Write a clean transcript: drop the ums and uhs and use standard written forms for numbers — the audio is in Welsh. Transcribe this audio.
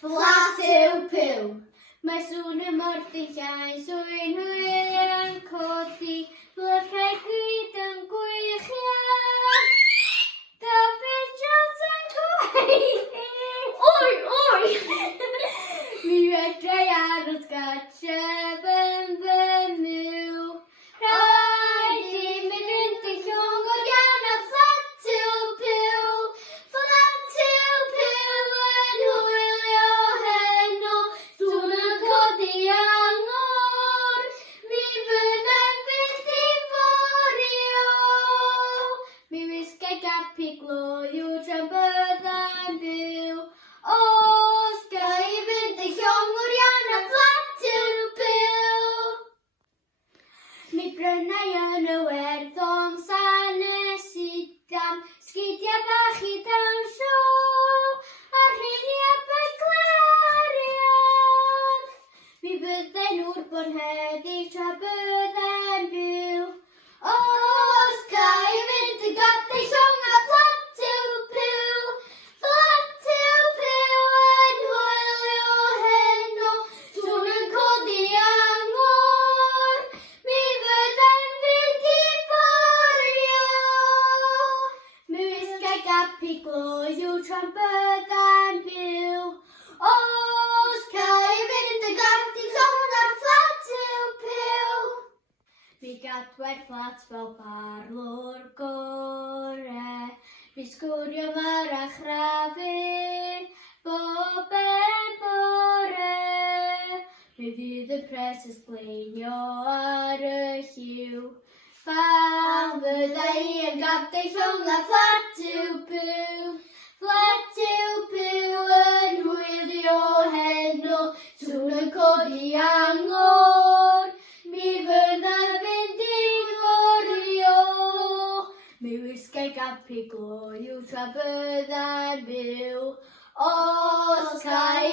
Fflat Huw Puw. Mae sŵn y morth yn llaen, swy'n hwyl yn codi, blyrchau gwyd yn gwych iawn. David Jones yn gweithio. Oi! Mi fedrai aros gartref yn fy myw. Rhaid i mi fynd i llong o'r iawn a Fflat Huw Puw. Fflat Huw Puw yn hwylio heno, sŵn yn codi angor. Mi fyddai'n fynd i forio. Mi wisgai gapi gloiw tra'n byddai'n byw. Os gai fynd i llong o'r iawn a Fflat Huw Puw. Mi brynai yn y werddon sanes i dam, sgidiau bach i dawnsio, a'r rheiniau begleriad. Mi fydda'n wrbo'n heddi tra byddai'n byw. Os gai fynd i godi llong a Fflat Huw Puw. Fflat Huw Puw yn hwylio heno, sŵn yn codi angor. Mi fyddai'n fynd i forio. Mi wisgai gapi gloiw tra'n byddai'n byw. Os gai fynd i godi llong a Fflat Huw Puw. Mi gadwai'r fflat fel parlwr gore, mi sgwrio mar a chrafin bob en bore. Mi fydd y pres ysbleinio ar y lliw, pan fyddai yn gadau llong a Fflat Huw Puw. Fflat Huw Puw yn hwylio heno, sŵn yn codi angor. Mi fyddai'n fynd i forio. Mi wisgai gapi gloiw tra byddai'n byw. Os gai